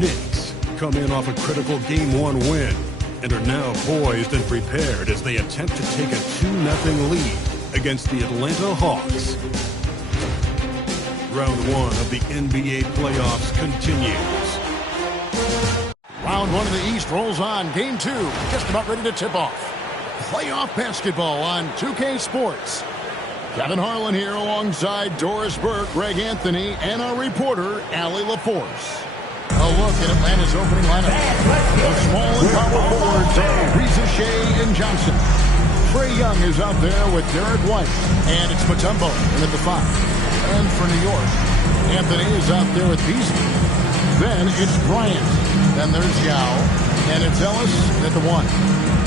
Knicks come in off a critical Game 1 win and are now poised and prepared as they attempt to take a 2-0 lead against the Atlanta Hawks. Round 1 of the NBA playoffs continues. Round 1 of the East rolls on. Game 2 just about ready to tip off. Playoff basketball on 2K Sports. Kevin Harlan here alongside Doris Burke, Greg Anthony, and our reporter, Allie LaForce. A look at Atlanta's opening lineup. The small and power forwards are Risa Shea and Johnson. Trae Young is out there with Derek White, and it's Mutombo in at the 5. And for New York, Anthony is out there with Beasley. Then it's Bryant. Then there's Yao, and it's Ellis at the 1.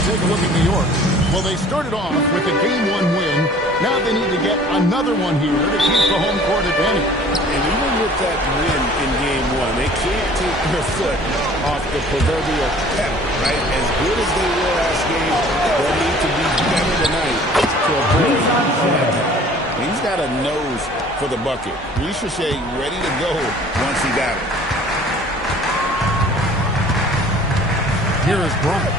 Take a look at New York. Well, they started off with a Game 1 win. Now they need to get another one here to keep the home court advantage. And even with that win in Game 1, they can't take their foot off the proverbial pedal, right? As good as they were last game, they'll need to be better tonight to avoid that. He's got a nose for the bucket. Risa Shea ready to go once he got it. Here is Bryant.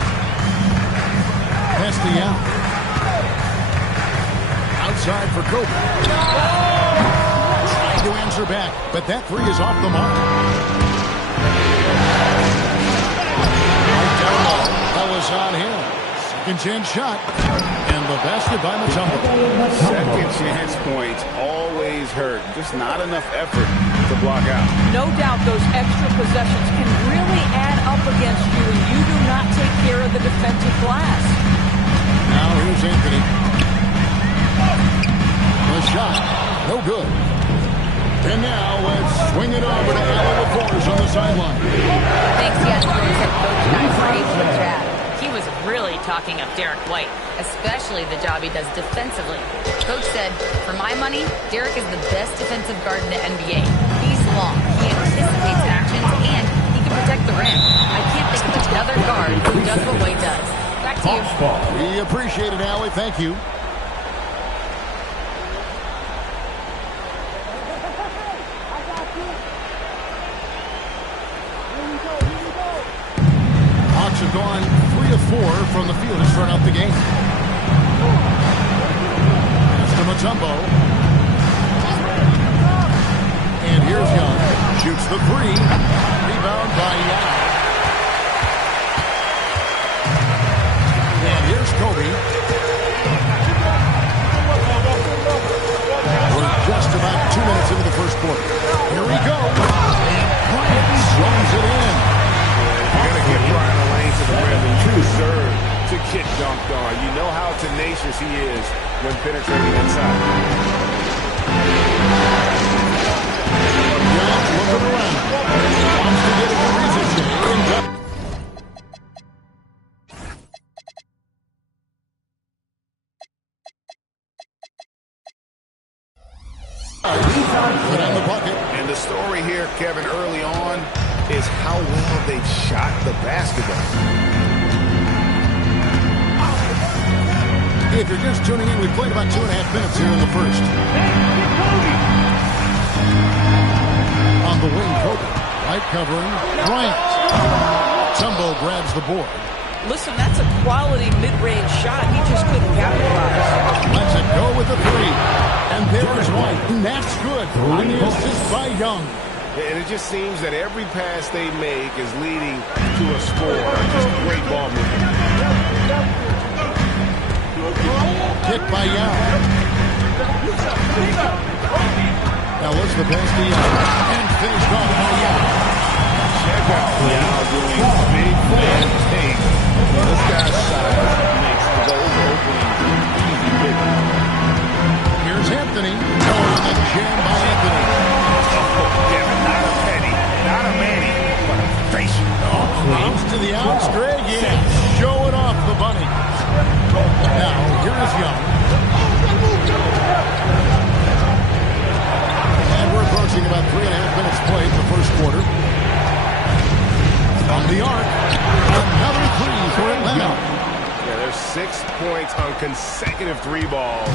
Pass the out. Outside for Kobe. Trying to answer back, but that 3 is off the mark. Right down low. Ellis on him. Second chance shot. And the basket by Mutombo. Second chance points always hurt. Just not enough effort to block out. No doubt those extra possessions can really add up against you when you do not take care of the defensive glass. Now here's Anthony. The shot. No good. And now let's swing it over to Allie LaForce on the sideline. Thanks, yes, for head coach tonight for April Chad. He was really talking up Derek White, especially the job he does defensively. Coach said, for my money, Derek is the best defensive guard in the NBA. He's long, he anticipates actions, and he can protect the rim. I can't think of another guard who does what White does. Back to you. We appreciate it, Allie. Thank you. Hawks have gone 3 of 4 from the field to start out the game. It's to Mutombo. And here's Young. Shoots the 3. Rebound by Yao. And here's Kobe. We're just about 2 minutes into the first quarter. Here we go. And Bryant slams it in. You're going to get Bryant a lane to the rim, and you deserve to get dunked on. You know how tenacious he is when penetrating inside. Young looking around. Wants to get it to Risa Shea. Put on the bucket. And the story here, Kevin, early on is how well they shot the basketball. If you're just tuning in, we've played about 2.5 minutes here in the first. On the wing, Kobe. Right covering Bryant. Tumbo grabs the board. Listen, that's a quality mid-range shot. He just couldn't capitalize. Lets it go with the 3. And there's White. And that's good. And the assist by Young. And it just seems that every pass they make is leading to a score. Just great ball movement. Hit by Yao. Now what's the pass to Yao? And finished off by Yao. Check out Yao doing big man take. This guy's size makes those openings easy picking. Here's Anthony. Oh, the jam by Anthony. Kevin, not a penny, not a manny, but a facial. Bounce to the outs, Greg. Yeah, showing off the bunny. Now, here is Young. And we're approaching about 3.5 minutes played in the first quarter. From the arc, another 3 for Atlanta. Yeah, there's 6 points on consecutive 3 balls.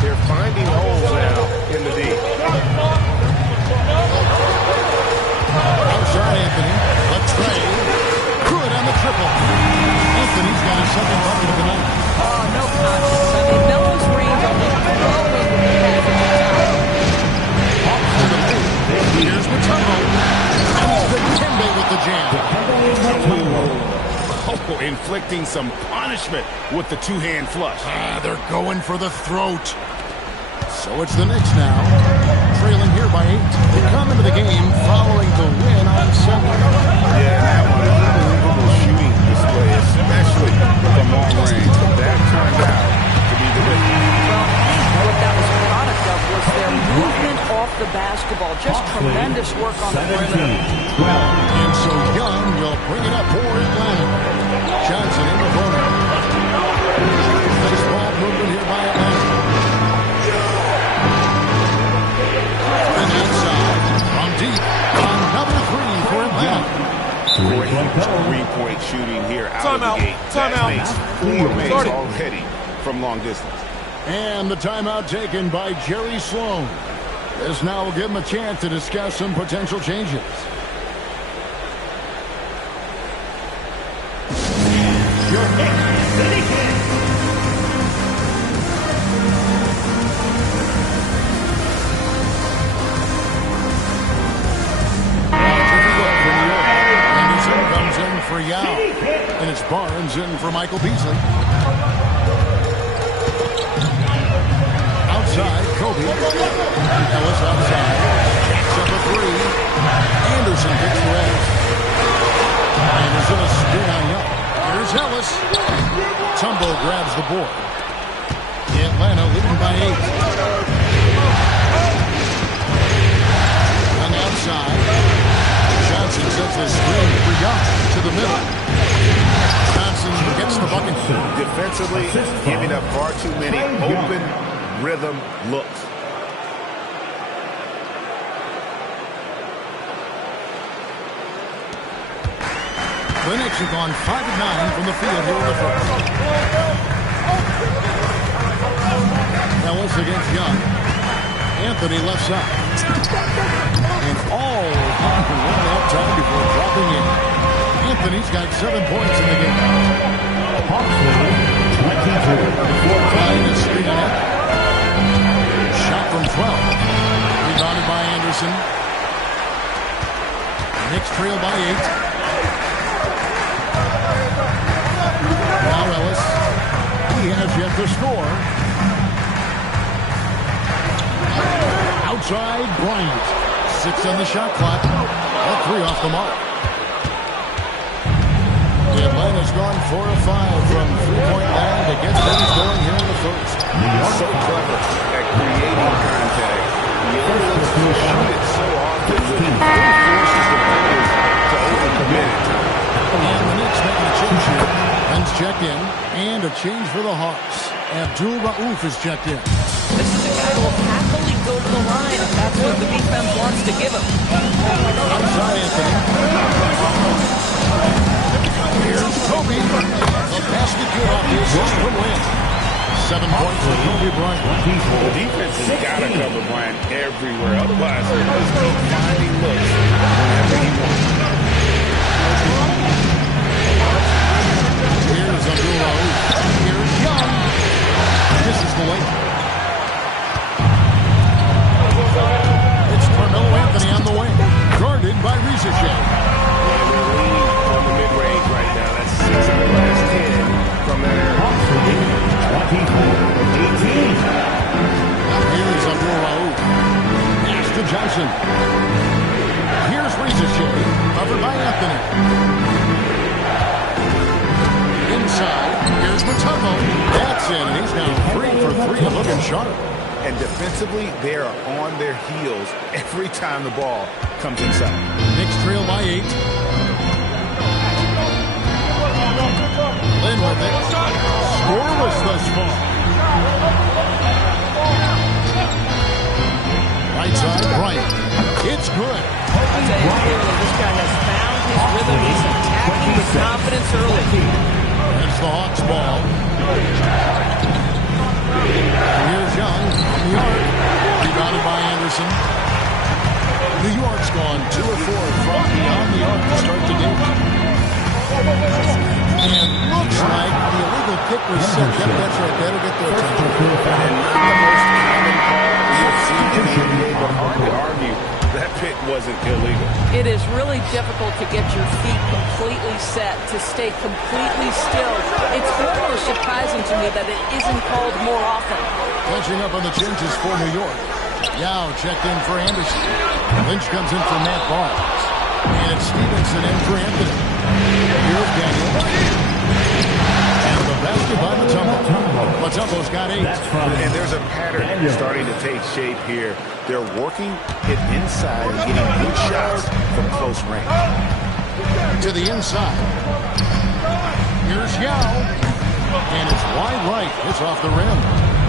They're finding holes now in the D. Outside Anthony. A the jam. Oh, inflicting some punishment with the two-hand flush. They're going for the throat. So it's the Knicks now, trailing here by 8. They come into the game following the win on Sunday. Yeah, that was an unbelievable shooting display, especially from long range. That turned out to be the difference. Well, I think what that was a product of was their movement off the basketball. Just tremendous work on the perimeter. And so Young will bring it up for Atlanta. Johnson in the corner. Nice ball movement here by Atlanta. And outside, from deep, another 3 for Atlanta. Great three-point shooting here out of the gate. Timeout. Makes 4 makes already from long distance. And the timeout taken by Jerry Sloan. This now will give him a chance to discuss some potential changes. Your next city kid. Anderson comes in for Yao. And it's Barnes in for Michael Beasley. Outside, Kobe. Ellis outside. Jacks up a 3. Anderson gets the rest. Anderson a spin on Young. Here's Ellis. Tumbo grabs the board. Atlanta leading by 8. And outside, Johnson sets the screen for Young to the middle. Johnson gets the bucket. Defensively, giving up far too many open rhythm looks. The Knicks have gone 5 of 9 from the field here in the first. Ellis against Young. Anthony left side. And all on that time before dropping in. Anthony's got 7 points in the game. Flying a screen ahead. Shot from 12. Rebounded by Anderson. Knicks trail by 8. Now Ellis. He has yet to score. Outside, Bryant. 6 on the shot clock. All 3 off the mark. Atlanta's gone 4 of 5 from three-point land to get things going here in the first. So clever at creating contact. He only looks to shoot it so often that he forces the players to overcommit at times. And the Knicks making a change here. Ben's checked in. And a change for the Hawks. Abdul Rauf is checked in. This is a guy who will happily go to the line if that's what the defense wants to give him. Outside Anthony. Here's Kobe. The basket good off the assist from Lynn. 7 points for Kobe Bryant. The defense has got to cover Bryant everywhere. Otherwise, they're just keep finding looks whenever he wants. Here's Abdul Rauf. Here's Young. This is the way. It's Carmelo Anthony on the wing. Guarded by Rizachet. They're leading from the mid-range right now. That's 6 of the last 10 from that area. Here's Abdul Rauf. Pass to Johnson. Here's Rizachet. Covered by Anthony. Inside. Here's Mutombo. That's it. And he's now 3 for 3 and looking sharp. And defensively, they are on their heels every time the ball comes inside. Knicks trail by 8. Lynn with it. Scoreless thus far. Right side, Bryant. It's good. I'll tell you clearly, this guy has found his rhythm. He's attacking with confidence early. It's the Hawks ball. Here's Young on the arc. Rebounded by Anderson. New York's gone 2 of 4 from beyond the arc to start the game. And looks like the illegal kick was set. Yep, that's right. That'll get their attention. And not the most common call we have seen in the NBA, but hard to argue that pick wasn't illegal. It is really difficult to get your feet completely set, to stay completely still. It's almost surprising to me that it isn't called more often. Clinching up on the changes for New York. Yao checked in for Anderson. Lynch comes in for Matt Barnes. And it's Stevenson in for Anthony. Here's Daniel. And the basket by Mutombo. Mutombo's got 8. And there's a pattern starting to take shape here. They're working it inside and getting good shots from close range. To the inside. Here's Yao. And it's wide right. It's off the rim.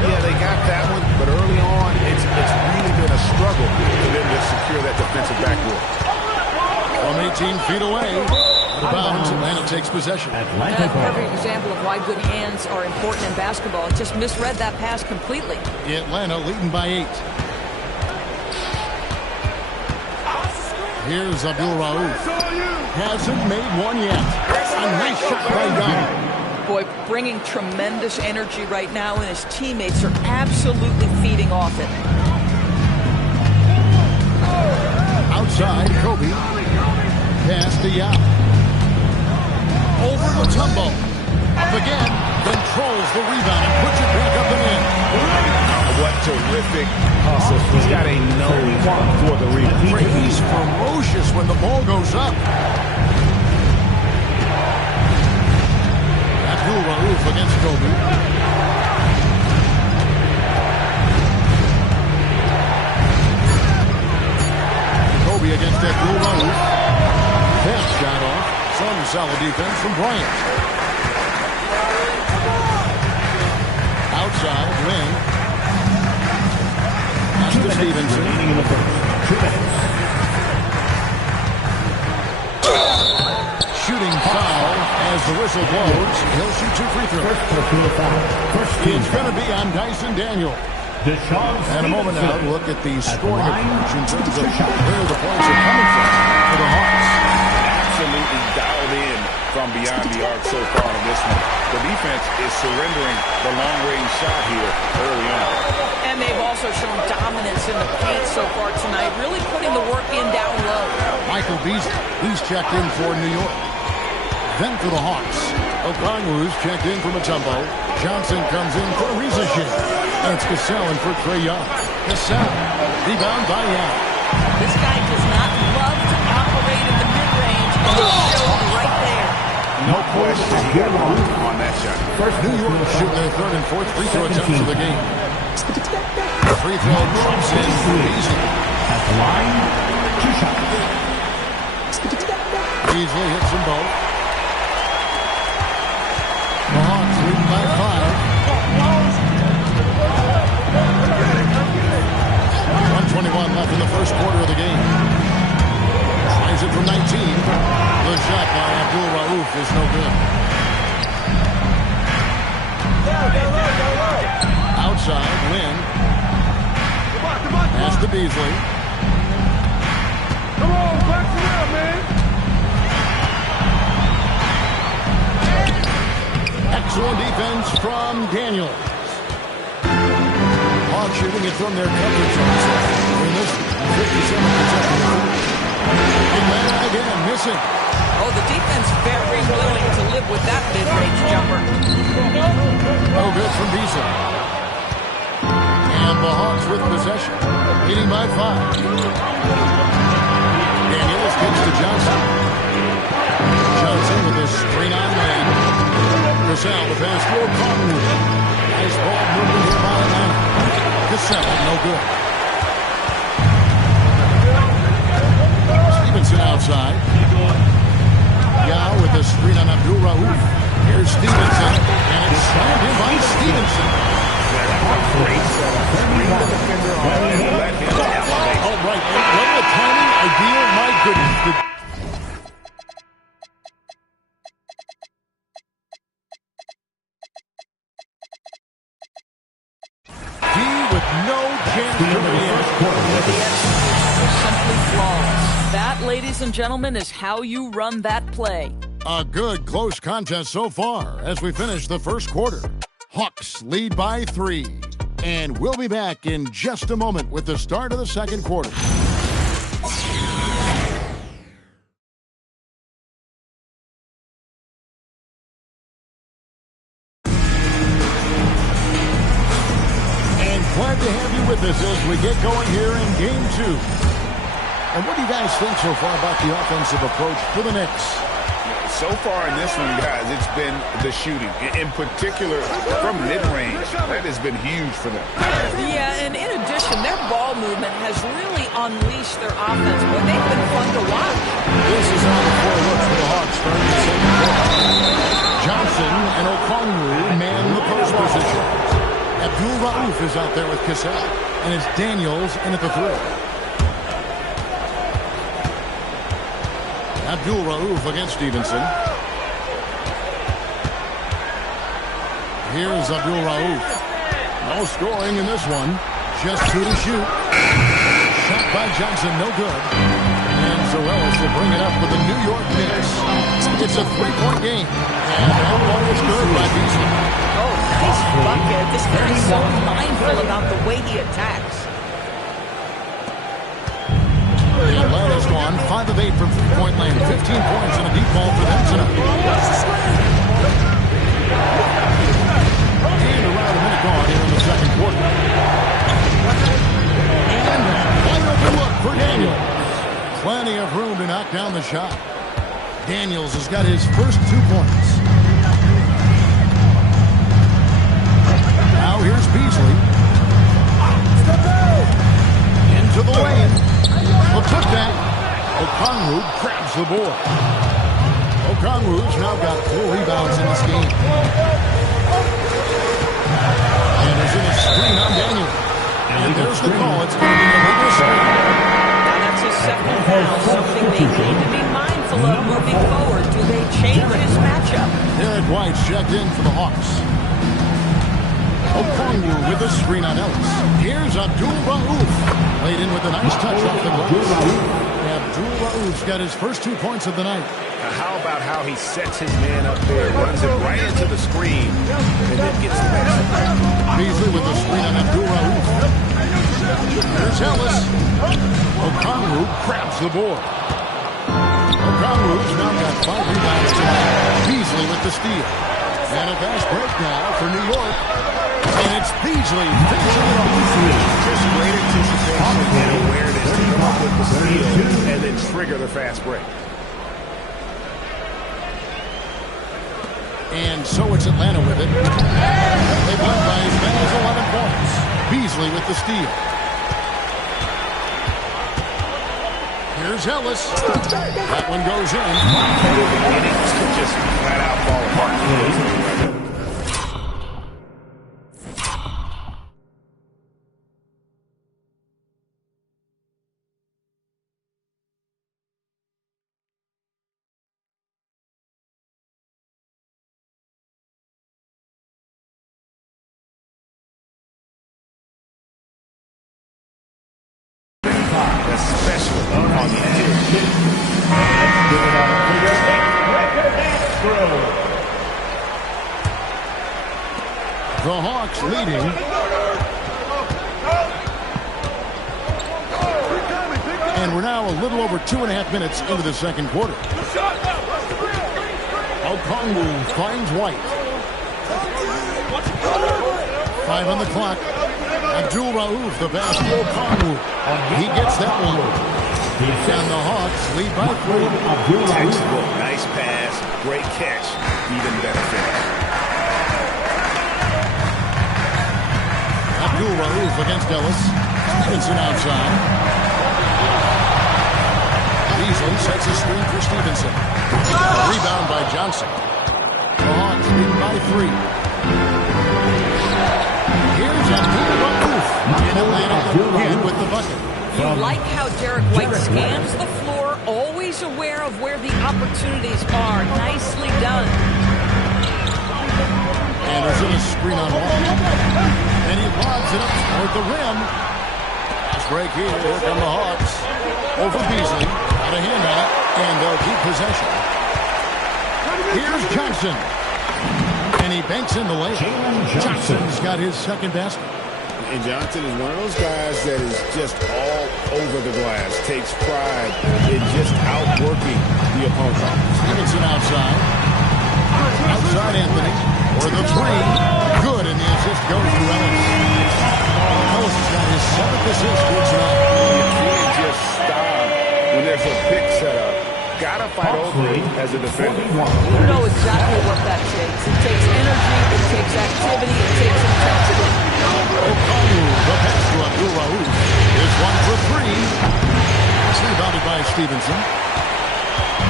Yeah, they got that one, but early on, it's really been a struggle for them to secure that defensive backboard. From 18 feet away, the bounds, Atlanta takes possession. Every example of why good hands are important in basketball. It just misread that pass completely. Atlanta leading by 8. Here's Abdul Rauf. Hasn't made one yet. A nice shot by Yao. Boy, bringing tremendous energy right now, and his teammates are absolutely feeding off it. Outside, Kobe. Pass to Yao. Over Mutombo. Up again. Controls the rebound and puts it back up and in. What terrific hustle. He's got a nose for the rebound. He's ferocious when the ball goes up. Abdul Rauf against Kobe. Kobe against Abdul Rauf. That shot off. Some solid defense from Bryant. Outside, Lynn. Pass to Stevenson. Shooting foul as the whistle blows. He'll shoot 2 free throws. It's going to be on Dyson Daniel. And a moment now, look at the scoring approach in terms of where the points are coming from for the Hawks. Absolutely dialed in from beyond the arc so far in this one. The defense is surrendering the long-range shot here early on. And they've also shown dominance in the paint so far tonight, really putting the work in down low. Michael Beasley, he's checked in for New York. Then for the Hawks, Okongwu's checked in for Mutombo. Johnson comes in for Rizashik. And it's Cassell in for Trae Young. Cassell, rebound by Young. This guy does not love to operate in the mid-range, and it's showed right there. No question he got on that shot. New York shooting their 3rd and 4th free throw attempts of the game. The free throw jumps in for Beasley. At the line, 2 shots. Beasley hits them both. The Hawks leading by 5. 1:21 left in the first quarter of the game. Tries it from 19. The shot by Abdul Rauf is no good. Outside, Lynn. Pass to Beasley. Come on, back it up, man. Excellent defense from Daniels. Hawks shooting it from their coverage zone. In this 57%. Atlanta again, missing. Oh, the defense very willing to live with that mid-range jumper. No good from Beasley. And the Hawks with possession, leading by 5. Daniels kicks to Johnson. Johnson with a screen-on lane. Cassell, the pass to Okongwu. Nice ball movement here by Atlanta. Cassell, no good. Stevenson outside. Yao with the screen on Abdul Rauf. Here's Stevenson, and it's slammed in by Stevenson. Great setup. Bring the defender on and let him elevate. All right, what a timing idea, my goodness. D with no chance to be Simply flawless. That, ladies and gentlemen, is how you run that play. A good close contest so far as we finish the first quarter. Hawks lead by 3. And we'll be back in just a moment with the start of the second quarter. this as we get going here in game 2. And what do you guys think so far about the offensive approach for the Knicks? So far in this one, guys, it's been the shooting. In particular, from mid-range. That has been huge for them. Yeah, and in addition, their ball movement has really unleashed their offense. Boy, they've been fun to watch. This is how the floor looks for the Hawks starting the second quarter. Johnson and Okongwu man the post position. Abdul-Rauf is out there with Cassell. And it's Daniels in at the 3. Abdul-Rauf against Stevenson. Here's Abdul-Rauf. No scoring in this one. Just 2 to shoot. Shot by Johnson, no good. And Zoelis will bring it up with the New York Knicks. It's a 3-point game. And that one is good by Beasley. Oh, nice bucket. This guy is so mindful about the way he attacks. Atlanta's gone 5 of 8 from 3-point land. 15 points and a deep ball for them tonight. And around a minute gone here in the second quarter. And a wide open look for Daniels. Plenty of room to knock down the shot. Daniels has got his first 2 points. Now here's Beasley. Into the lane. Well, took that. Okongwu grabs the board. Okongwu's now got 4 rebounds in this game. And there's in a screen on Daniel. And there's the call. It's going to be a legal screen. Now that's his second foul, something they need to be mindful of moving forward. Do they change his matchup? Derek White's checked in for the Hawks. Okongwu with a screen on Ellis. Here's Abdul-Rauf. Played in with a nice touch off the glass. Abdul-Rauf's got his first 2 points of the night. Now, how about how he sets his man up there, runs it right into the screen, and then gets the basket. Beasley with the screen on Abdul-Rauf. Here's Ellis. Okongwu grabs the board. Okongwu's now got 5 rebounds tonight. Beasley with the steal. And a fast break now for New York. And it's Beasley finishing it off. Just great anticipation and awareness to come up with the steal and then trigger the fast break. And so it's Atlanta with it. They've led by as many as 11 points. Beasley with the steal. Here's Ellis. That one goes in. Innings could just flat out fall apart. Especially on the end. The Hawks leading. And we're now a little over 2.5 minutes into the second quarter. Okongwu finds White. 5 on the clock. Abdul-Rauf, the pass to Okongwu. He gets that one. And the Hawks lead by 3. Textbook, nice pass, great catch, even better finish. Abdul-Rauf against Ellis. Stevenson outside. Beasley sets a screen for Stevenson. Rebound by Johnson. The Hawks lead by 3. Here's Abdul-Rauf. And Atlanta again with the bucket. You like how Derek White scans the floor, always aware of where the opportunities are. Nicely done. Anderson is screen on Wall. And he lobs it up toward the rim. Fast break here from the Hawks. Over Beasley. Got a hand on it. And they'll keep possession. Here's Johnson. And he banks in the layup. Johnson's got his second basket. And Johnson is one of those guys that is just all over the glass, takes pride in just outworking the opponent. Stevenson outside. Outside Anthony. For the 3. Good, and the assist goes to Ellis. Ellis has got his 7th assist here tonight. You can't just stop when there's a pick set up. Gotta fight over it as a defender. You know exactly what that takes. It takes energy, it takes activity, it takes intensity. O'Connell, the pass to Abdul-Rauf, is 1 for 3. It's rebounded by Stevenson.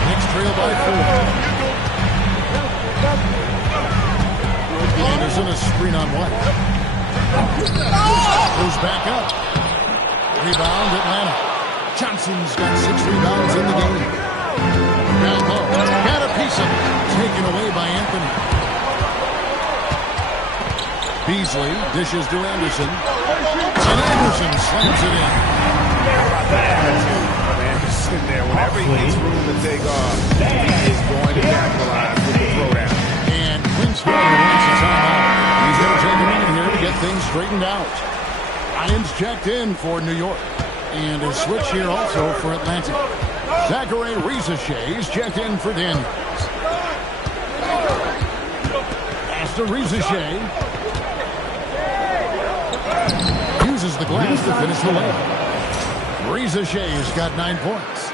Knicks trail by 4. Anderson, a screen on White. Goes back up. Rebound, Atlanta. Johnson's got 6 rebounds in the game. Down low. Got a piece of it. Taken away by Anthony. Beasley dishes to Anderson. And Anderson slams it in. How about that attitude of Anderson there? Whenever he gets room to take off, he is going to capitalize with the throwdown. And Quinn Snyder wants a timeout. He's going to take a minute here to get things straightened out. Ryan's checked in for New York. And a switch here also for Atlanta. Zachary Rizachet is checked in for Daniels. Pass to Rizachet. Uses the glass to finish the layup. Rizachet has got 9 points.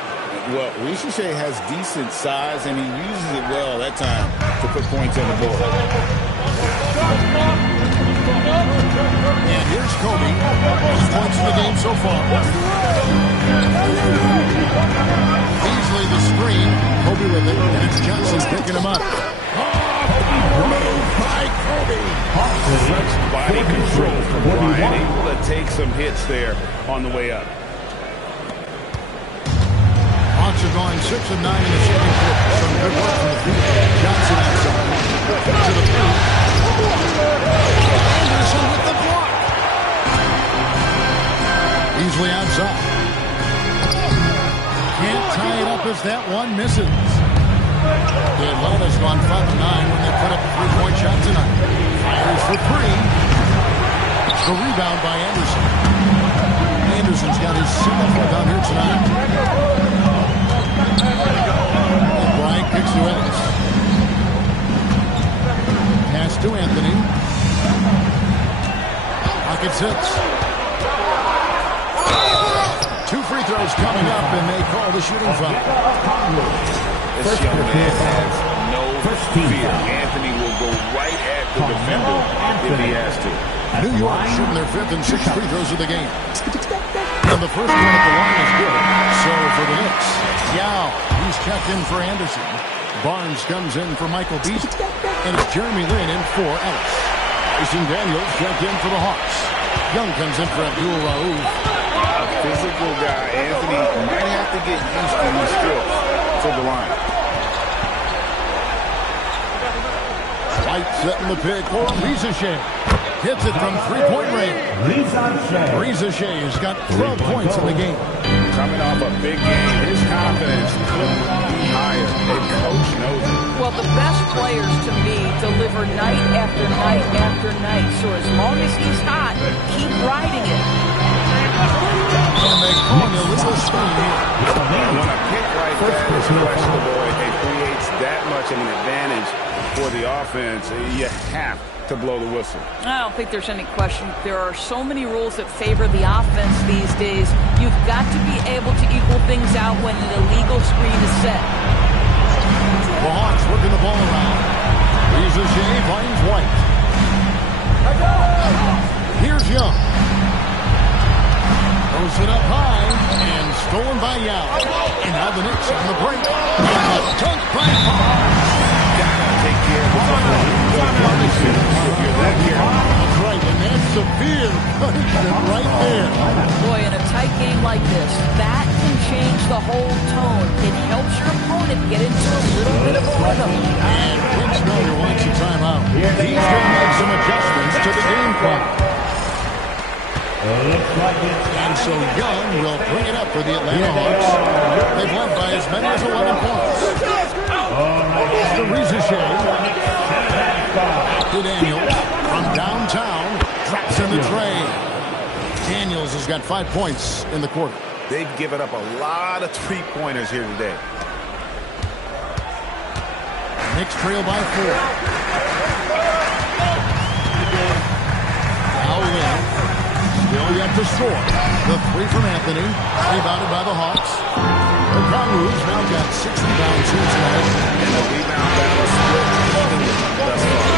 Well, Rizachet has decent size, and he uses it well that time to put points on the board. And here's Kobe. Most points in the game so far. Beasley the screen. Kobe with it, and it's Johnson picking him up. Move by Kobe. Such body control from Bryant, able to take some hits there on the way up. Hawks are going 6 of 9 in the second quarter. Some good work from the field. Johnson outside. To the paint. Anderson with the block. Beasley outside. Can't tie it up as that one misses. Atlanta's gone 5 of 9 when they put up a 3-point shot tonight. Fires for 3. It's the rebound by Anderson. Anderson's got his 7th rebound here tonight. And Bryant kicks to Ellis. Pass to Anthony. Pocket 6. 2 free throws coming up, and they call the shooting foul. This young man has no fear. Anthony will go right at the defender if he has to. New York shooting their 5th and 6th free throws of the game. And the first one at the line is good. So for the Knicks, Yao, he's checked in for Anderson. Barnes comes in for Michael Beasley. And it's Jeremy Lin in for Ellis. Tyson Daniels checked in for the Hawks. Young comes in for Abdul-Rauf. Physical guy, Anthony might have to get used to these strips to the line. White setting the pick for Rizachet. Hits it from 3-point range. Rizachet has got 12 points in the game. Coming off a big game, his confidence couldn't be higher. And coach knows it. Well, the best players to me deliver night after night after night. So as long as he's hot, keep riding it. And they call an illegal screen here. When a pick like that is questionable, it creates that much of an advantage for the offense. You have to blow the whistle. I don't think there's any question. There are so many rules that favor the offense these days. You've got to be able to equal things out when an illegal screen is set. The Hawks working the ball around. Rizachet finds White. Here's Young. Throws it up high and stolen by Yao. And now the Knicks on the break. And the dunk by Paul. Gotta take care of the ball. That's right, and that's severe punishment right there. Boy, in a tight game like this, that can change the whole tone. It helps your opponent get into a little bit of a rhythm. And Quinn Snyder wants a timeout. He's going to make some adjustments to the game plan. And so Young will bring it up for the Atlanta Hawks. They've led by as many as 11 points. The Rizachet. To Daniels from downtown. Drops in the tray. Daniels has got 5 points in the quarter. They've given up a lot of three-pointers here today. Knicks trail by 4. Now Lin Still yet to score. The three from Anthony. Rebounded by the Hawks. Okongwu's now got 6 rebounds here tonight. And the rebound battle split evenly thus far.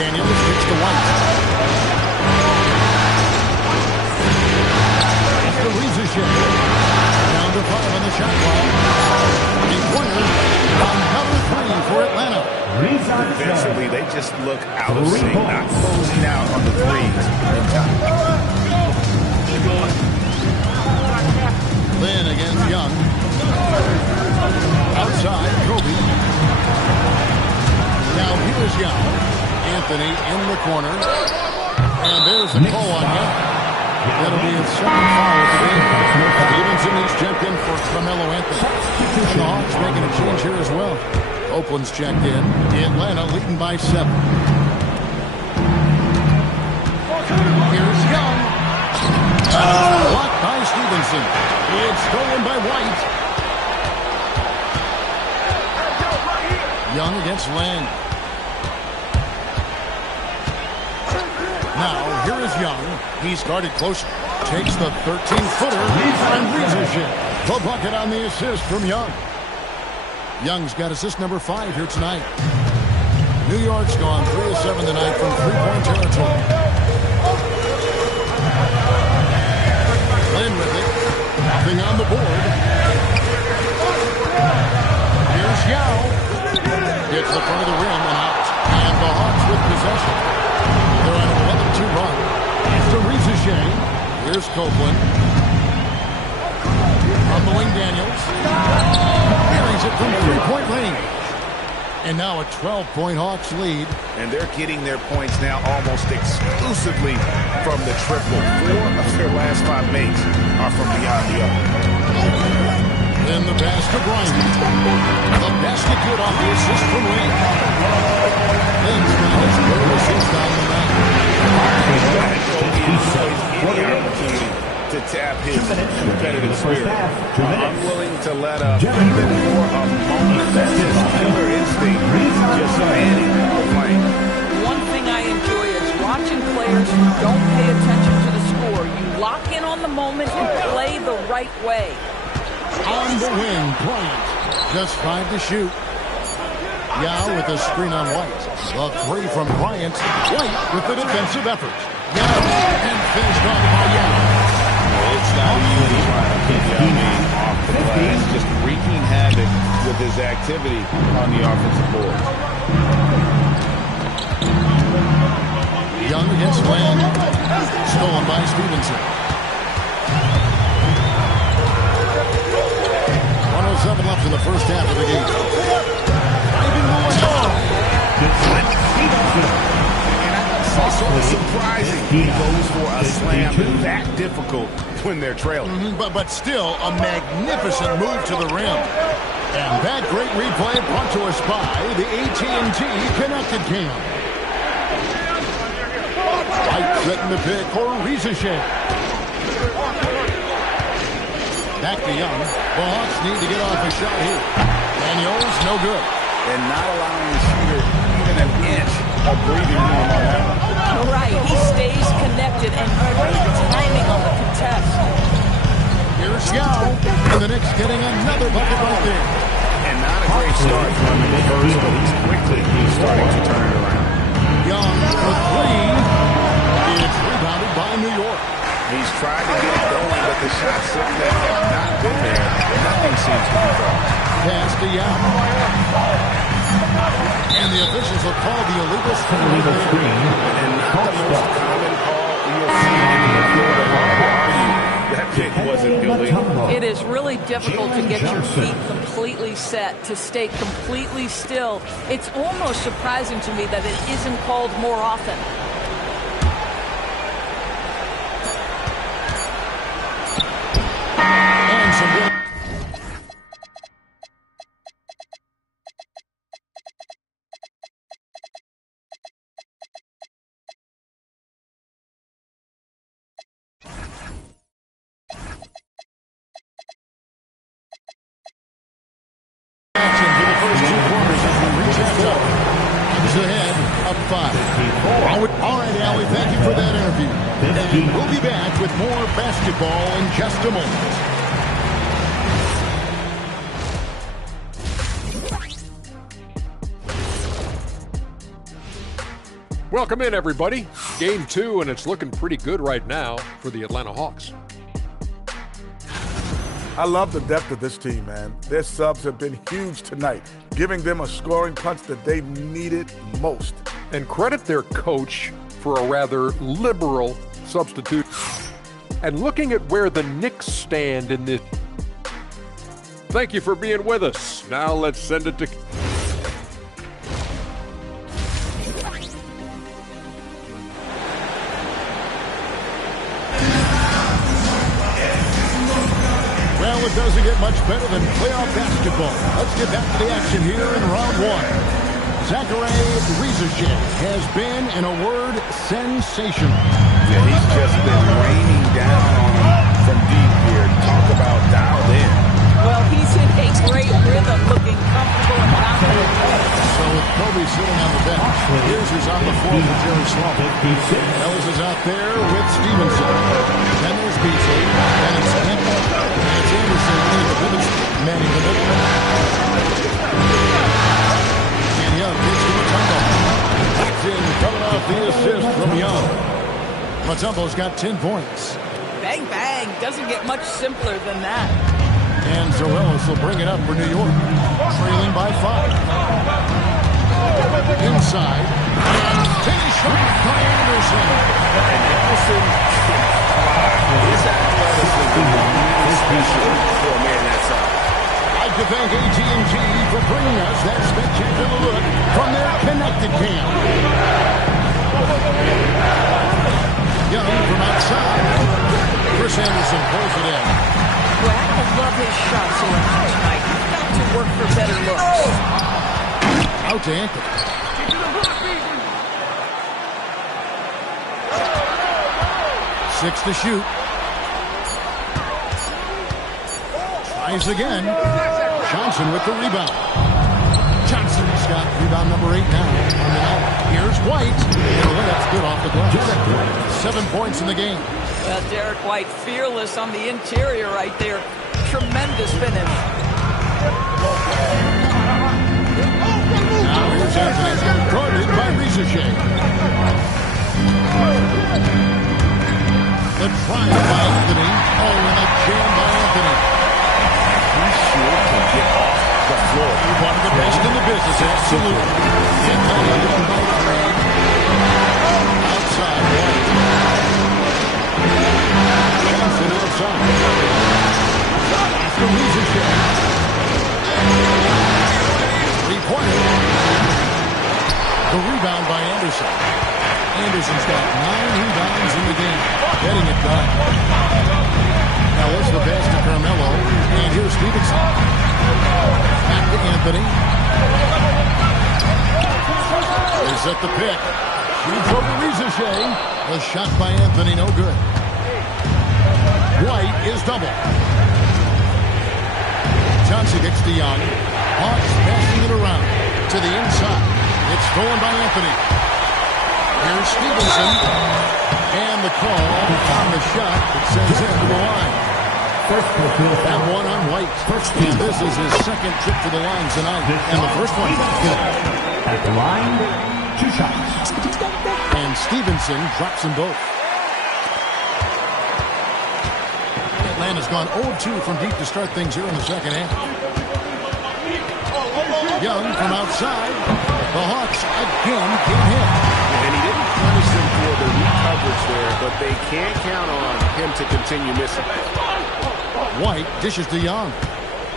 Daniels gets to White. After Reese's shot. Down to 5 on the shot clock. A pointer. Another 3 for Atlanta. Defensively, they just look out of sync, not closing out on the threes in time. Lynn against Young. Outside, Kobe. Now here's Young. Anthony in the corner. And there's the call on Young. That'll be his second foul of the game. Stevenson is checked in for Carmelo Anthony. And the Hawks making a change here as well. Oakland's checked in. Atlanta leading by 7. Here's Young. Blocked by Stevenson. It's stolen by White. Young against Land. Now, here is Young. He's guarded closer. Takes the 13-footer and Reese's it. The bucket on the assist from Young. Young's got assist number 5 here tonight. New York's gone 3 of 7 tonight from three-point territory. Lynn with it. Nothing on the board. Here's Yao. Gets the front of the rim and out. And the Hawks with possession. They're on an 11-2 run. After Reese's. Here's Copeland. Rumbling Daniels. Carries it from three-point range. And now a 12-point Hawks lead. And they're getting their points now almost exclusively from the triple. 4 of their last 5 makes are from beyond the arc. Then the pass to Bryant. The basket good off the assist from Lynn. Lynn's got his third assist on the night. Any opportunity to tap his competitive spirit. I'm willing to let up even more of a moment. That's his killer instinct. Just manning the plane. One thing I enjoy is watching players who don't pay attention to the score. You lock in on the moment and play the right way. On the wing, Bryant. Just 5 to shoot. Yao with a screen on White. The 3 from Bryant. White with the defensive effort. Yao and finished off by Yao. It's not easy trying to keep Yao off the glass. Just wreaking havoc with his activity on the offensive board. Young against Land. Stolen by Stevenson. 107 left in the first half of the game. It's sort of surprising he goes for a slam that difficult when they're trailing. But still a magnificent move to the rim. And that great replay brought to us by the AT&T Connected Cam. White setting the pick for Reese's. Back to Young. The Hawks need to get off a shot here. Daniels, no good. And not allowing the shooter even an inch of breathing room on that one. Right, he stays connected and great timing on the contest. Here's Yao. And the Knicks getting another bucket right there. And not a great start from him at first, but he's quickly starting to turn it around. Young for 3. It's rebounded by New York. He's tried to get it going, but the shots simply have not been there. Nothing seems to be wrong. Pass to Yao. And the officials will call the illegal screen. And not the most common call you'll see in the field of argue. That kick wasn't illegal. It is really difficult to get your feet completely set, to stay completely still. It's almost surprising to me that it isn't called more often. And some good. Ahead, a up 5. All right, Allie, thank you for that interview. And we'll be back with more basketball in just a moment. Welcome in, everybody. Game 2, and it's looking pretty good right now for the Atlanta Hawks. I love the depth of this team, man. Their subs have been huge tonight, giving them a scoring punch that they needed most. And credit their coach for a rather liberal substitute. And looking at where the Knicks stand in this. Thank you for being with us. Now let's send it to... Well, it doesn't get much better than playoff basketball. Let's get back to the action here in round 1. Zachary Rizicek has been, in a word, sensational. Yeah, he's just been raining down on him from deep here. Talk about dialed in. Well, he's in a great rhythm, looking comfortable and confident. So with Kobe sitting on the bench, here's who's on the floor for Jerry Sloan. Ellis is out there with Stevenson. Then there's Beasley. Then it's Kemp. And it's Anderson manning the middle. And Young gets to Mutombo. It's in, coming off the assist from Young. Mutombo's got 10 points. Bang, bang. Doesn't get much simpler than that. And Zoelos will bring it up for New York, trailing by 5. Inside, and finish off by Anderson. And Anderson, his athleticism is special for a man that size. I'd like to thank AT&T for bringing us that spectacular look from their connected cam. Young from outside. Chris Anderson pulls it in. Well, I love his shot selection tonight. He's got to work for better looks. Out to Anthony. 6 to shoot. Tries again. Johnson with the rebound. Johnson's got rebound number 8 now. Here's White. And the layup's good off the glass. 7 points in the game. Well, Derek White, fearless on the interior right there. Tremendous finish. Now here's Anthony, guarded by Rizicek. The try by Anthony. Oh, and a jam by Anthony. He's sure to get off the floor. One of the best in the business, absolutely. Atlanta by 3. Outside, White. Johnson outside. After Rizicek. 3-pointer. The rebound by Anderson. Anderson's got 9 rebounds in the game. Getting it done. Now what's the pass to Carmelo? And here's Stevenson. Back to Anthony. They set the pick. Shoots over Rizicek. The shot by Anthony, no good. White is double. Johnson gets to Young. Hawks passing it around to the inside. It's stolen by Anthony. Here's Stevenson. And the call on the shot that sends him to the line. That one on White. And this is his second trip to the line tonight. And the first one good. At the line, 2 shots. And Stevenson drops them both. Atlanta's gone 0-2 from deep to start things here in the second half. Young from outside. The Hawks again can't hit. And he didn't punish them for the recoverage there, but they can't count on him to continue missing. White dishes to Young.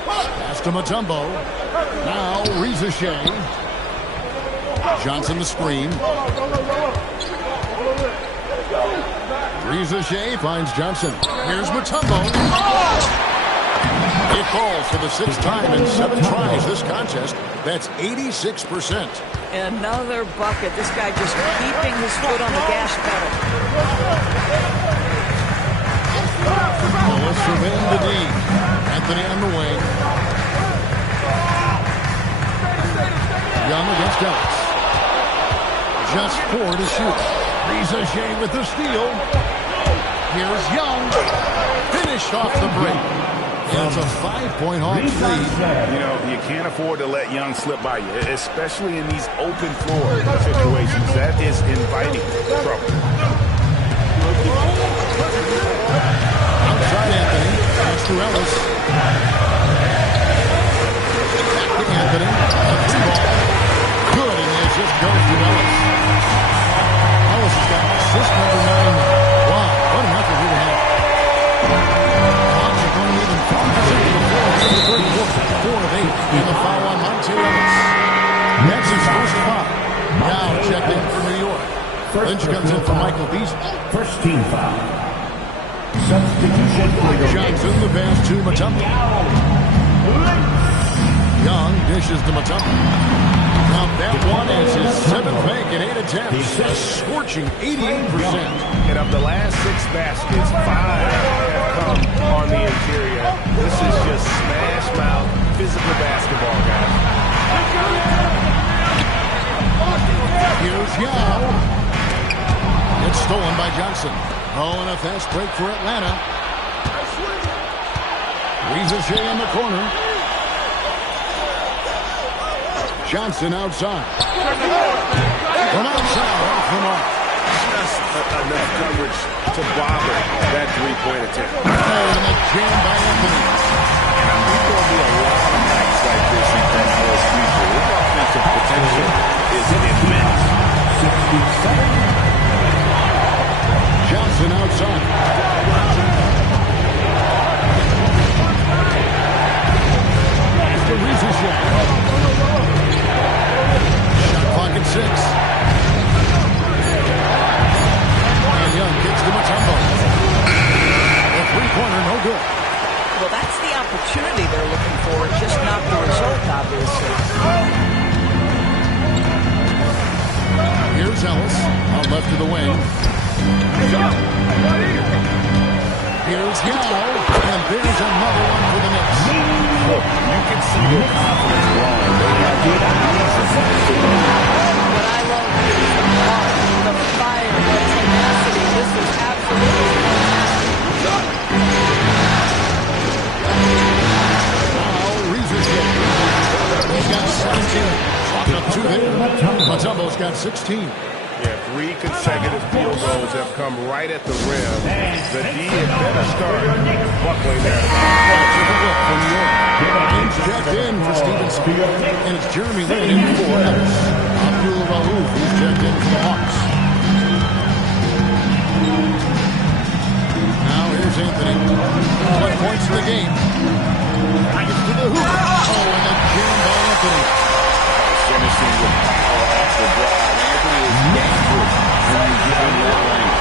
Pass to Mutombo. Now Rizicek. Johnson the screen. Rizicek finds Johnson. Here's Mutombo. It falls for the 6th time in 7 tries this contest. That's 86%. Another bucket. This guy just keeping his foot on the gas pedal. Ellis surveying the D. Anthony on the wing. Young against Ellis. just 4 to shoot. Riza with the steal. Here's Young. Finished off the break. It's a 5-point Hawks lead. You know, you can't afford to let Young slip by you, especially in these open floor situations. That is inviting trouble. Outside Anthony. Pass to Ellis. Back to Anthony. A 3-ball. Good, and it just goes to Ellis. Ellis has got assist number 9. Wow, what an effort he had. Hawks are going even 5% to the floor in the third quarter. 4 of 8. And the foul on Monte Ellis. That's his first foul. Now checked in for New York. Lynch comes in for Michael Beasley. First team foul. Substitution for Johnson, the pass to Mutombo. Young dishes to Mutombo. Now that one is his 7th make in 8 attempts. A scorching 88%. And of the last 6 baskets, 5 have come on the interior. This is just smash mouth physical basketball, guys. Here's Young. It's stolen by Johnson. Oh, and a fast break for Atlanta. Riza in the corner. Johnson outside. From outside, from off. Just enough coverage to bother that 3-point attempt. Oh, and a jam by Anthony. And I think there'll be a lot of nights like this in St. Louis future. This offensive potential is immense. 67. Johnson outside. After Riza shot clock at 6. And Young kicks to Mutombo. The 3-pointer, no good. Well, that's the opportunity they're looking for, just not the result, obviously. Here's Ellis, out left to the wing. Here's Yao, and there's another one for the Knicks. Look, you can see their confidence growing. They have good ideas. What I love is the heart, the fire, the tenacity. This is absolutely fantastic. Now, Riza's hit. He's got 17. Up 2 there. Mutombo's got 16. Yeah, 3 consecutive field goals have come right at the rim. The D had better start buckling there. Game's checked in for Stevenson. And it's Jeremy Lin in for Ellis. Abdul Raouf, who's checked in for the Hawks. Now here's Anthony. 20 points in the game. Gets to the hoop. Oh, and a jam by Anthony. Finishing with power off the drive. Anthony is dangerous when you give him that lane.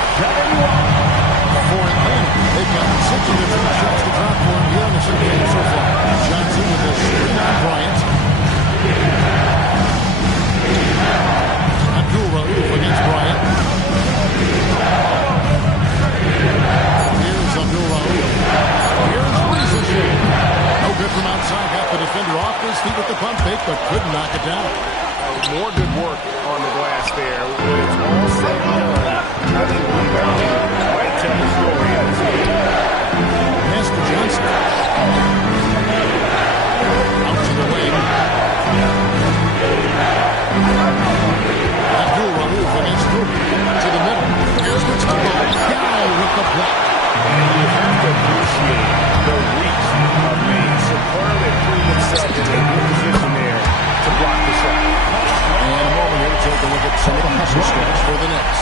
For Atlanta, they've got 6 of the 3 shots to drop for him here in the second game so far. Johnson with the screen on Bryant. Abdul Raouf against Bryant. Here's Abdul Raouf. Here's Riza. No good from outside. Got the defender off his feet with the pump fake, but couldn't knock it down. More good work on the glass there. When it's all said and done, I think rebounding might tell the story in this game. Pass to Johnson. Out to the wing. Abdul Raouf against Ruby. To the middle. Here's the top. Down with the block. You have to appreciate the reach of Maine. Superb and prove himself in a good position there to block the shot. And a moment here to take a look at some of the hustle stats for the Knicks.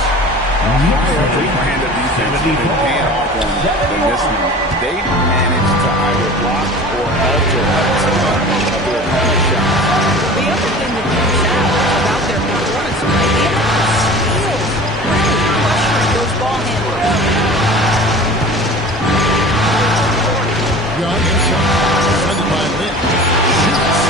Higher three-handed defense has been paying off on in this one. They managed to either block or alter a ton of their opponent's shots. The other thing that comes out about their performance tonight, they have steals, really pressuring those ball handlers. Young inside. Defended by Lynn. Shoots.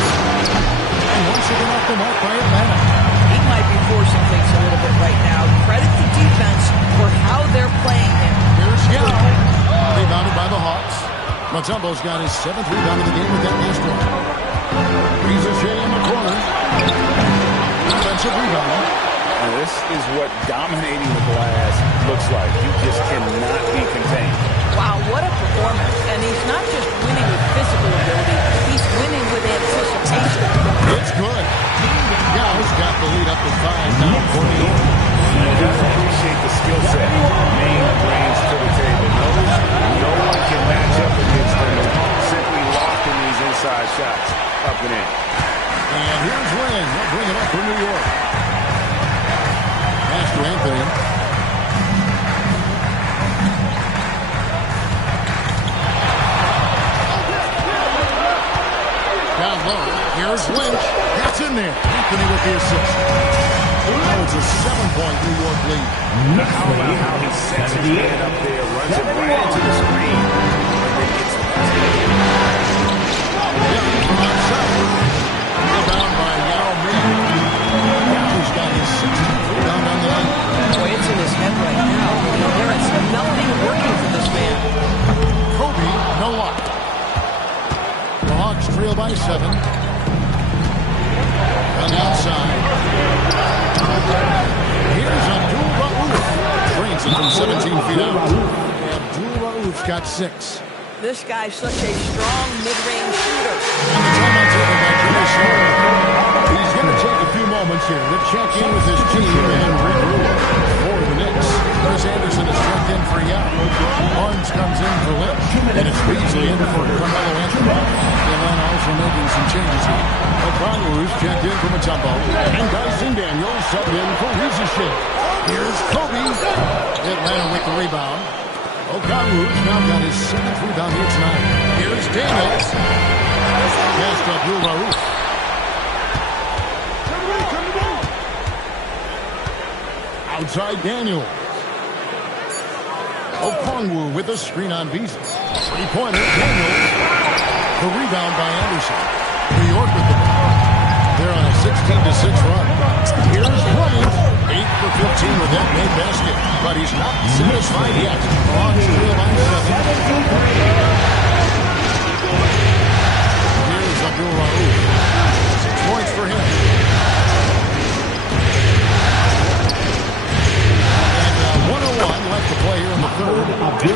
And once again off the mark by Atlanta. He might be forcing things a little bit right now. Credit the defense for how they're playing him. Here's Young. Rebounded by the Hawks. Mutombo's got his 7th rebound of the game with that last one. Riza in the corner. Defensive rebound. And this is what dominating the glass looks like. You just cannot be contained. Wow, what a performance. And he's not just winning with physical ability, he's winning with anticipation. It's good. Gau's got the lead up to 5 now, 48. You gotta appreciate the skill set Maine brings to the table. No one can match up against them. Simply locked in these inside shots. Up and in. And here's Lynn. They'll bring it up for New York. Pass to Anthony. Down low. Here's Lynch. That's in there. Anthony with the assist. Now it's a 7-point New York lead. How about how he sets his man up there, runs it right into the screen, and then gets the basket. From outside. Rebound by Yao Ming. Yau's got his 16th rebound on the night. Boy, it's in his head right now. There is nothing working for this man. Kobe, no luck. The Hawks trail by 7. On the outside. Here's Abdul-Rauf. Drains it from 17 feet out. Abdul-Rauf's got 6. This guy's such a strong mid-range shooter. And the timeout taken by Jimmy Sloan. He's going to take a few moments here to check in with his team and regroup. For the Knicks, Chris Anderson is checked in for Yao. Barnes comes in for Lynch. And it's Beasley in for Carmelo Anthony. Atlanta also making some changes here. O'Connor's checked in for Mutombo. And Dyson Daniels subbed in for Rieseschick. Here's Kobe. Atlanta with the rebound. O'Connor's now got his 7th rebound here tonight. Here's Daniels. Pass to Abdul-Rauf. Outside Daniels. Okongwu with a screen on Beasley. Three-pointer, Daniels. The rebound by Anderson. New York with the ball. They're on a 16-6 run. Here's Bryant. 8 for 15 with that made basket. But he's not satisfied yet. Hawks trail by 7. Here's Abdul-Rauf. 6 points for him. And 101 left to play here in the third.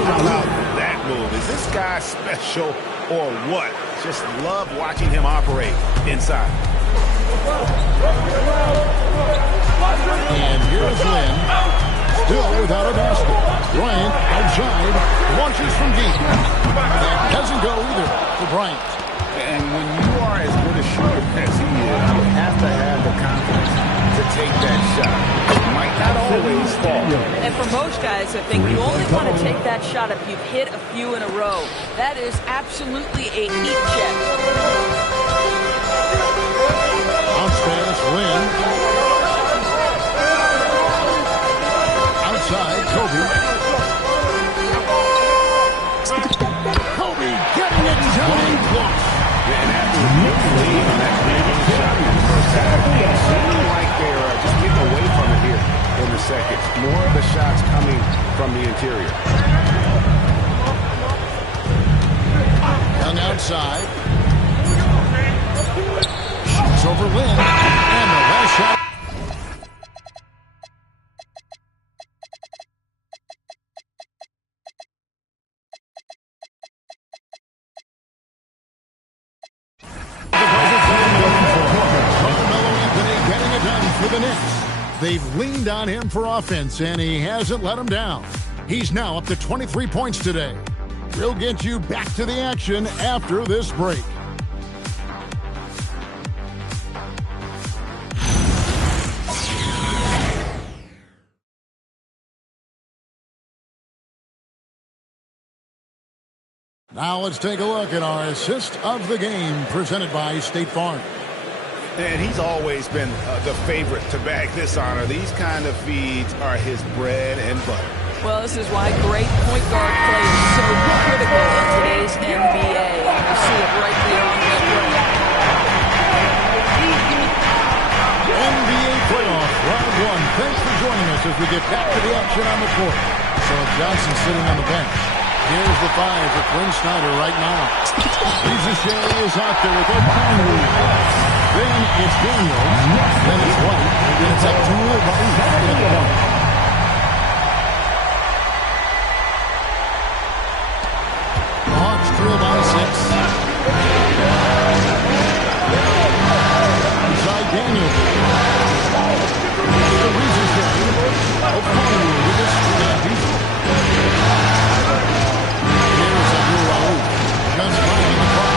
How about that move? Is this guy special or what? Just love watching him operate inside. And here's Lynn. Still without a basket. Bryant outside. Launches from deep. That doesn't go either for Bryant. And when you are as good a shooter as he is, you have to have the confidence to take that shot. It might not always fall. And for most guys, I think you only want to take that shot if you've hit a few in a row. That is absolutely a heat check. Bounce pass, Lynn. Outside, Kobe. Kobe getting it down close. And after a big lead on that leading shot in the first half, it seemed like they're just getting away from it here in the second. More of the shots coming from the interior. Young outside. Shoots over Lynn. And the last shot. For the Knicks. They've leaned on him for offense, and he hasn't let them down. He's now up to 23 points today. We'll get you back to the action after this break. Now let's take a look at our assist of the game presented by State Farm. And he's always been the favorite to bag this honor. These kind of feeds are his bread and butter. Well, this is why great point guard play is so critical in today's NBA. And you see it right there on display. NBA Playoff, Round 1. Thanks for joining us as we get back to the action on the court. So Johnson sitting on the bench. Here's the 5 for Quinn Snyder right now. Rieseschick is out there with O'Connor. Then it's Daniels. Then it's White, and it's Abdul-Rauf. Hawks trail by 6. Inside Daniel. The reason O'Connor with this Beasley. Here's Abdul-Rauf. Just right on the clock.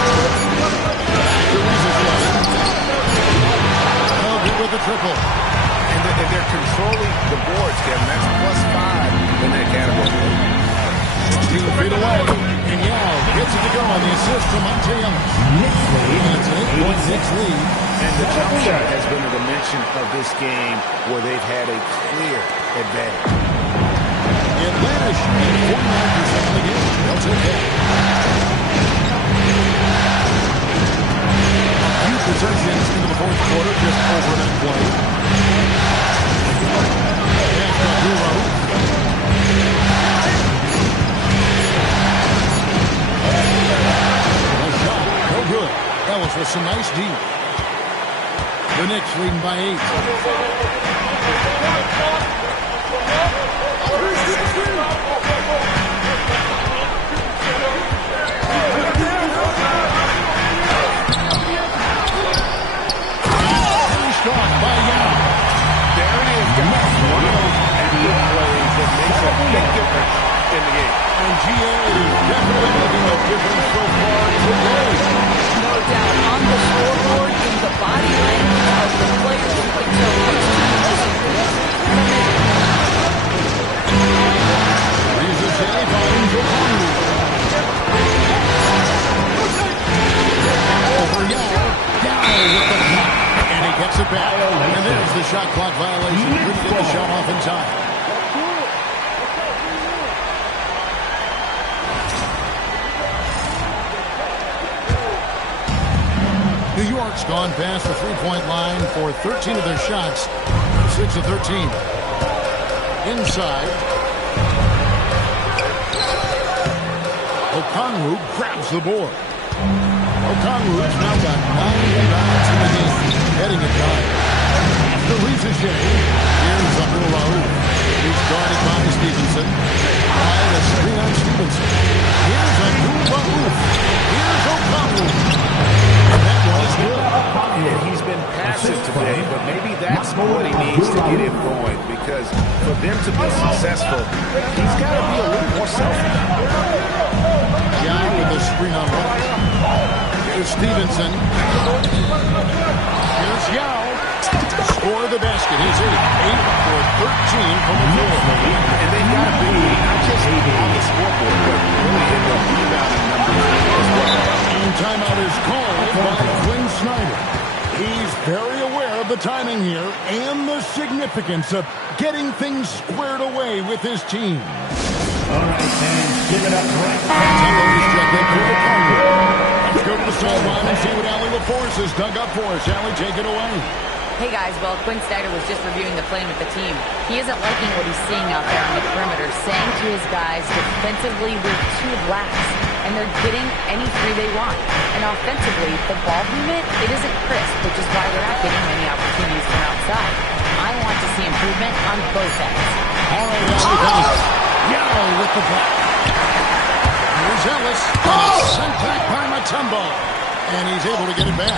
With the triple. And they're controlling the boards, Kevin. That's +5 in that category. 16 feet away. And Yao gets it to go on the assist from Monte Ellis. It's an 8.6 lead. And the jump shot has been a dimension of this game where they've had a clear advantage. Atlanta shooting 49% of the game. They'll take that. Possessions into the fourth quarter, just over that play. That's Abdul-Rauf. A shot, no good. Ellis with some nice D. The Knicks leading by 8. By Yao. There it is, guys. One of those NBA plays that makes a big difference in the game. And GA is definitely making a difference so far today. No doubt on the scoreboard, in the body language of the players, you can tell which team is Reza Shea finds O'Connor. Over Yao. Yao with the block. And he gets it back. And there's the shot clock violation. Couldn't get the shot off in time. New York's gone past the three-point line for 13 of their shots. 6 of 13. Inside. O'Connor grabs the board. O'Connor's now got 9 rebounds in the game. Heading it down. After Reza Shea, here's Abdul-Rauf. He's guarded by Stevenson. By the screen on Stevenson. Here's Abdul-Rauf. Here's O'Connor. And that was good. Yeah, he's been passive today, but maybe that's what he needs to get him going, because for them to be successful, he's got to be a little more selfish. Yao with the screen on White. Here's Stevenson. Here's Yao. Score the basket. He's 8 for 13 from the floor. And they've got to be not just on the scoreboard, but really in the rebounding numbers as well. And timeout is called by Quinn Snyder. He's very aware of the timing here and the significance of getting things squared away with his team. All right, fans, give it up right Let's go to the sideline and see what Allie LaForce has dug up for us. Allie, take it away. Hey guys, well, Quinn Snyder was just reviewing the plan with the team. He isn't liking what he's seeing out there on the perimeter, saying to his guys, defensively, we're too lax, and they're getting any three they want. And offensively, the ball movement, it isn't crisp, which is why they're not getting many opportunities from outside. I want to see improvement on both ends. All right, Allie, Yao with the block. Here's Ellis, and it's sent back by Mutombo. And he's able to get it back.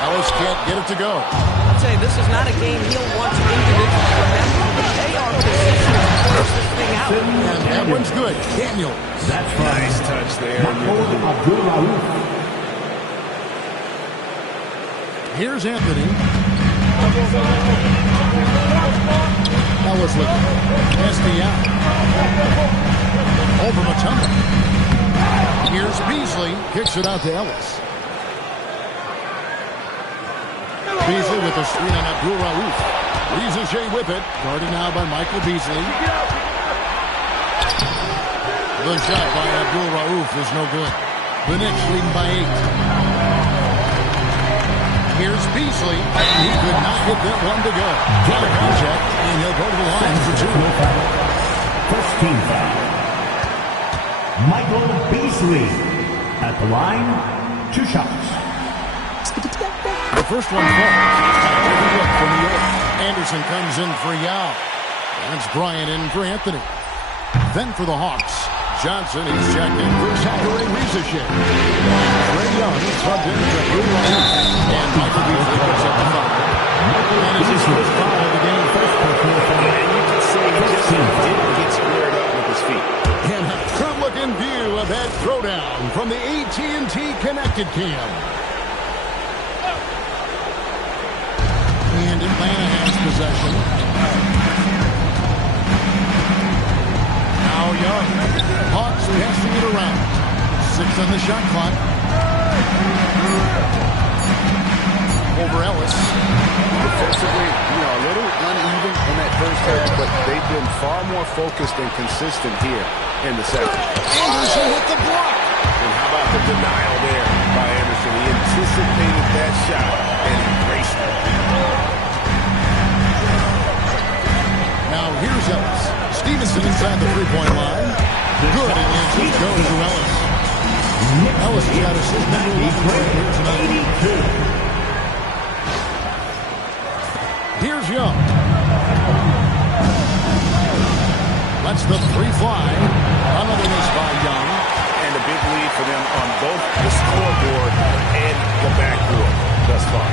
Ellis can't get it to go. I'll tell you, this is not a game he'll want to individually remember, but they are positioned to force this thing out. And that one's good. Daniel. That's right. Nice touch there. Abdul-Rauf. Here's Anthony. Ellis with it. Estia. Over Mutombo. Here's Beasley. Kicks it out to Ellis. Beasley with the screen on Abdul-Rauf. Reza Shea with it. Guarded now by Michael Beasley. The shot by Abdul-Rauf is no good. The Knicks leading by 8. Here's Beasley. He could not get that one to go. Got a contact, and he'll go to the line for 2. First team foul. Michael Beasley at the line. 2 shots. The first one falls. Take a look from the Comes in for Yao. That's Bryant in for Anthony. Then for the Hawks, Johnson is checked in for Zachary Rizashek. Trae Young subbed in for Drew Ryan. And Michael Beasley puts up the foul. And it's his first foul of the game. And you can say he just didn't get squared up with his feet. And a good-looking view of that throwdown from the AT&T Connected Cam. And Atlanta has possession. Now Young. Hawks passing it around. 6 on the shot clock. Over Ellis. Defensively, a little uneven in that first half, but they've been far more focused and consistent here in the second. Anderson with the block. And how about the denial there by Anderson? He anticipated that shot and embraced it. Now here's Ellis. Stevenson inside the three-point line. Good, and answer goes to Ellis. Ellis has got assist number 11 here tonight. Here's Young. Lets the three fly. Another miss by Young. And a big lead for them on both the scoreboard and the backboard thus far.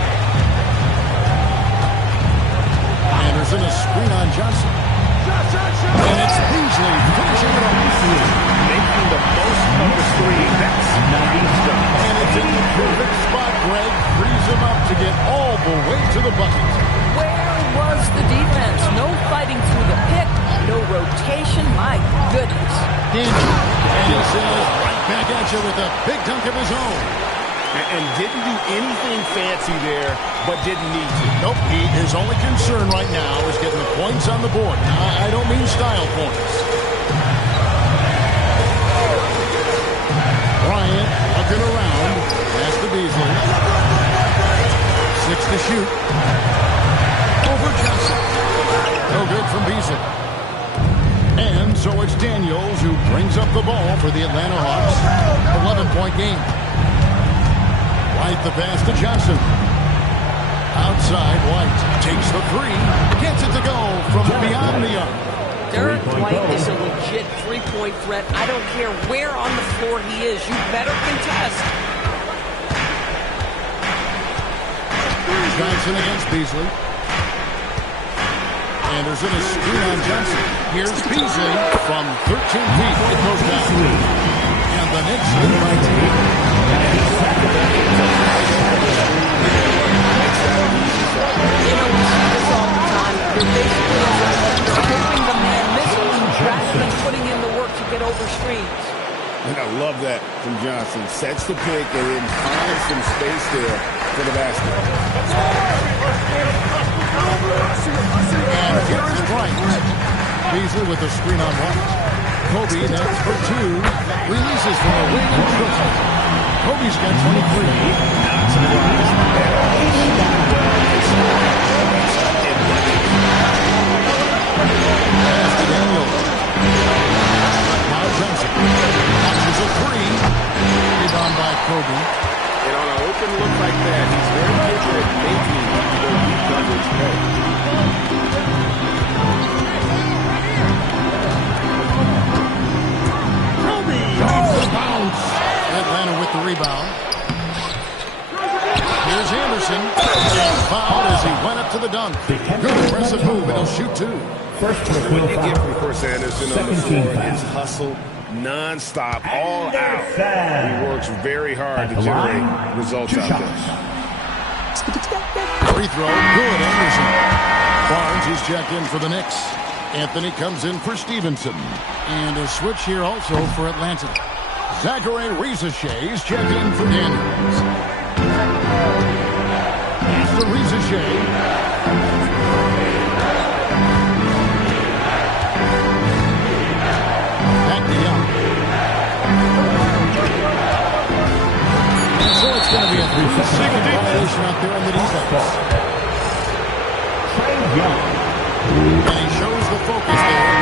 Anderson, a screen on Johnson. And it's Beasley finishing it off. Making the most of the screen. That's nice stuff. And it's in the perfect spot. Greg frees him up to get all the way to the bucket. Where was the defense? No fighting through the pick, no rotation. My goodness. And he says right back at you with a big dunk of his own. And didn't do anything fancy there, but didn't need to. Nope, his only concern right now is getting the points on the board. Now, I don't mean style points. Bryant looking around. Pass to Beasley. 6 to shoot. Over Johnson. No good from Beasley. And so it's Daniels who brings up the ball for the Atlanta Hawks. 11-point game. White the pass to Johnson. Outside, White takes the three. Gets it to go from beyond the arc. Derek White is a legit three-point threat. I don't care where on the floor he is. You better contest. Johnson against Beasley. Anderson is screen on Johnson. Here's Beasley from 13 feet. It goes down. And the Knicks lead by 10. You know, we see this all the time. They're basically as a defender, hoping the man misses rather than putting in the work to get over screens. And I love that from Johnson. Sets the pick and then finds some space there for the basket. And here is Bryant. Beasley with the screen on White. Kobe, that's for 2. Releases from the wing and trips it. Kobe's got 23. Not surprised at all. Pass to Daniels. Now Johnson. Launches a 3. Rebound by Kobe. And on an open look like that, he's very good at making the weak coverage pay. Kobe off the bounce. Atlanta with the rebound. Here's Anderson. And fouled as he went up to the dunk. Good aggressive move, and he'll shoot 2. First What you get from Chris Anderson on the floor is hustle, non-stop, all out. He works very hard to generate results out there. Free throw, good, Anderson. Barnes is checked in for the Knicks. Anthony comes in for Stevenson. And a switch here also for Atlanta. Zachary Rizashek is checked in for Daniels. Pass to Rizashek. Back to Young. And so it's going to be a 3-second violation out there on the defense. And he shows the focus there.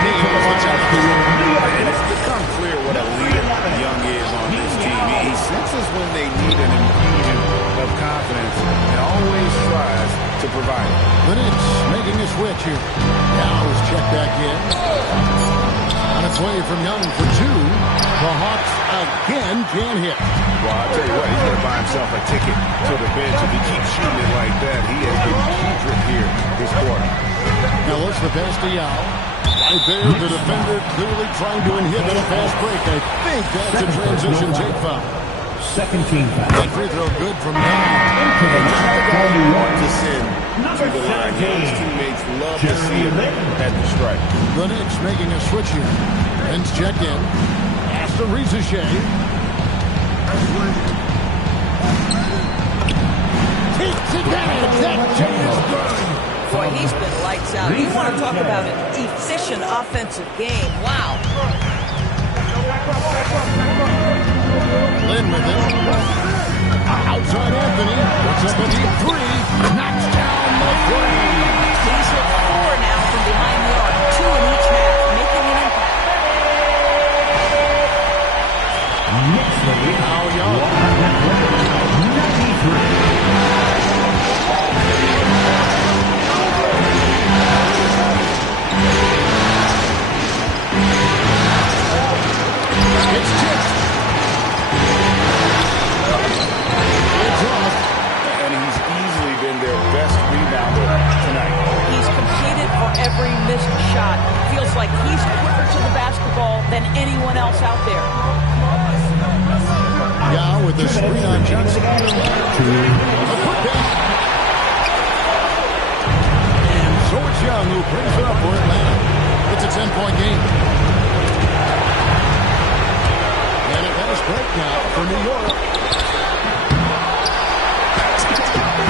And it's become clear what a leader Young is on this team. He senses when they need an infusion of confidence and always tries to to provide. The Knicks making a switch here. Now is checked back in. On its way from Young for two. The Hawks again can't hit. Well, I'll tell you what, he's going to buy himself a ticket to the bench. If he keeps shooting it like that, he has been putrid here this quarter. Now looks the pass to Yao. Right there, the defender clearly trying to inhibit a fast break. I think that's a transition take foul. Second team foul. That free throw good from Yao. To send to the line. His teammates love to see him at the strike. The Knicks making a switch here. Ben's checked in. Aston Rizachet. Takes advantage. That jump is good. Boy, he's been lights out. You want to talk about an efficient offensive game. Wow. Lynn with it. Outside Anthony. Puts up a deep three. Knocks down the three. He's hit 4 now from behind the arc. 2 in each half, making an impact. Now Young. 93. It's tipped. It's off. And he's easily been their best rebounder tonight. He's competed for every missed shot. Feels like he's quicker to the basketball than anyone else out there. Yao with the screen on Johnson. A putback. And so it's Young who brings it up for Atlanta. It's a 10-point game. And a fast break now for New York.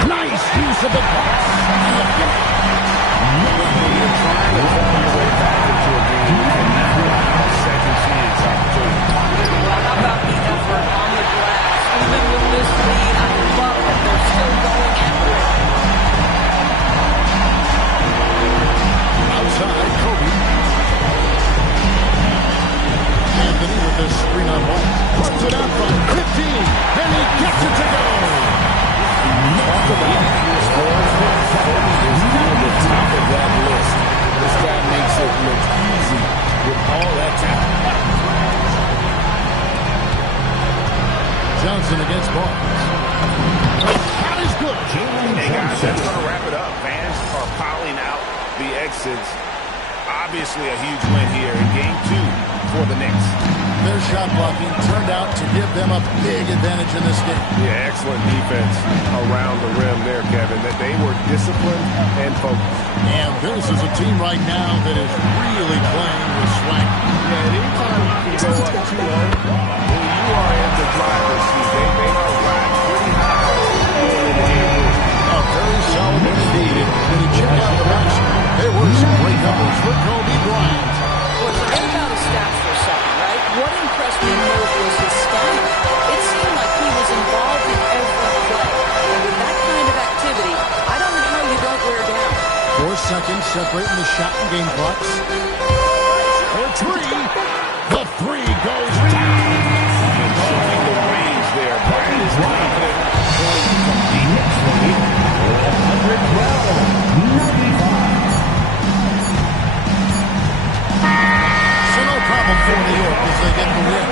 Nice use of the pass. Trying to fall your way back into a game. You can never allow a second chance opportunity. Well, how about the effort on the glass? Even with this lead, I love that they're still going after it. Outside, Kobe. Anthony with the screen on White. Puts it up from 15, and he gets it to go. Talk about pure scoring. Kobe is near the top of that list. This guy makes it look easy with all that talent. Johnson against Barnes. That is good. Hey guys, that's going to wrap it up. Fans are piling out the exits. Obviously a huge win here in Game 2 for the Knicks. Their shot blocking turned out to give them a big advantage in this game. Yeah, excellent defense around the rim there, Kevin. That they were disciplined and focused. And this is a team right now that is really playing with swag. Yeah, anytime you can go up 2-0, when you are in the driver's seat, they are riding pretty high going into Game 3. A very solid win indeed. And when you check out the match, there were some great numbers for Kobe Bryant. Well, forget about his stats for a second, right? What impressed me most was his stamina. It seemed like he was involved in every play. And with that kind of activity, I don't know how you don't wear down. 4 seconds separating the shot and game clocks. For three. The three goes down. Showing the range there. Bryant is confident going from deep. 112. So no problem for New York as they get the win.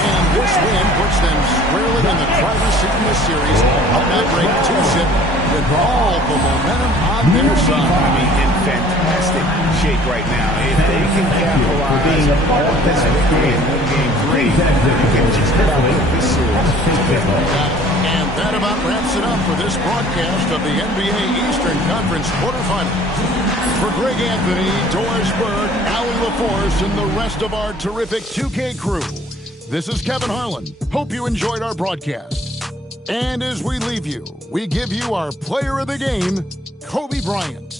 And this win puts them squarely in the driver's seat in this series. Up that break 2-zip with all the momentum on their side. I mean, in fantastic shape right now. If they can capitalize on this victory and win Game 3, they can just about put this series together. And that about wraps it up for this broadcast of the NBA Eastern Conference quarterfinals. For Greg Anthony, Doris Burke, Allie LaForce, and the rest of our terrific 2K crew, this is Kevin Harlan. Hope you enjoyed our broadcast. And as we leave you, we give you our player of the game, Kobe Bryant.